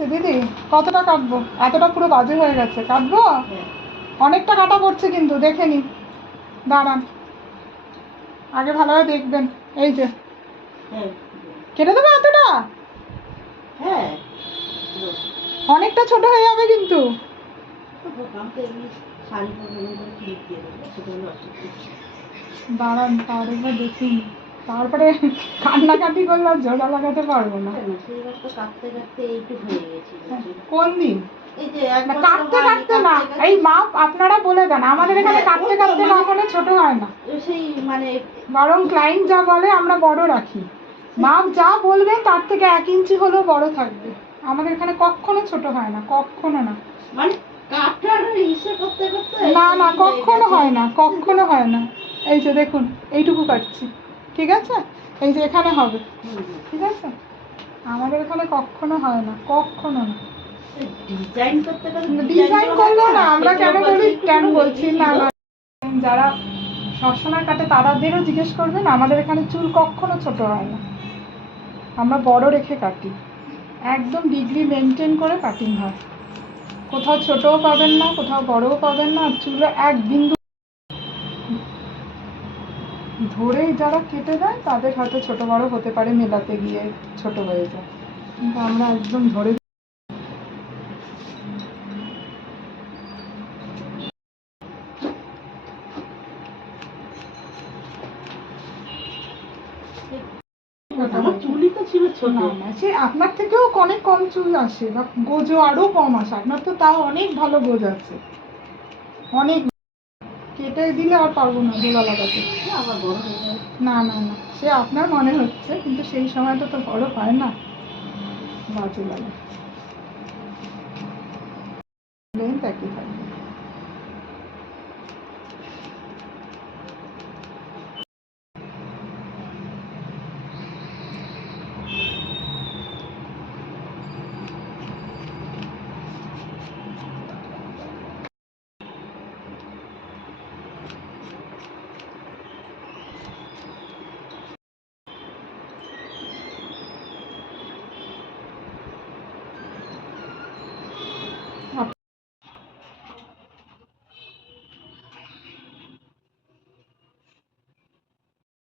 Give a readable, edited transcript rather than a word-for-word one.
আছে দিদি, কতটা কাটবো? এতটা পুরো বাজে হয়ে গেছে, কাটবো? অনেকটা কাটা পড়ছে কিন্তু, দেখে নি, দাঁড়ান আগে ভালোভাবে দেখবেন। এই যে কেটে দেবো এতটা? হ্যাঁ, অনেকটা ছোট হয়ে যাবে কিন্তু। দাঁড়ান তারপরে দেখুন, তারপরে কান্নাকাটি করলে আর জোড়া লাগাতে পারবো না। কোন দিন? কাটতে কাটতে না, এই মাপ আপনারা বলে দেন, আমাদের এখানে কাটতে কাটতে না হলে ছোট হয় না, সেই মানে বরং ক্লায়েন্ট যা বলে আমরা বড় রাখি। মাপ যা বলবেন তার থেকে 1 ইঞ্চি হলেও বড় থাকবে। আমাদের এখানে কখনো ছোট হয় না, কখনো না। মানে কাটার হিসেব করতে করতে না না, কখনো হয় না, কখনো হয় না। এই যে দেখুন, এইটুকু কাটছি, ঠিক আছে? এই যে এখানে হবে, ঠিক আছে? আমাদের এখানে কখনো হয় না, কখনো না। ডিজাইন করতে ডিজাইন করলো না, আমরা কেন বলি, কেন বলছি না না, যারা সবসময় কাটে তাদেরও জিজ্ঞেস করবেন, আমাদের এখানে চুল কখনো ছোট হয় না, আমরা বড় রেখে কাটি, একদম ডিগ্রি মেনটেন করে কাটিং হয়। কোথাও ছোটও পাবেন না, কোথাও বড়ও পাবেন না, আর চুলে এক বিন্দু ধরেই যারা কেটে দেয় তাদের হয়তো ছোট বড় হতে পারে, মেলাতে গিয়ে ছোট হয়ে যায়, কিন্তু আমরা একদম ধরে। আমার চুলই তো ছিল ছোট। না না, সে আপনার থেকেও অনেক কম চুল আসে, বা গোজও আরও কম আসে, আপনার তো তাও অনেক ভালো গোজ আছে, অনেক। কেটে দিলে আর পারবো না জোড়া লাগাতে। আবার বড় হয়ে যাবে। না না না, সে আপনার মনে হচ্ছে, কিন্তু সেই সময়টা তো বড় হয় না, বাজে লাগে। লেন্থ একই থাকে।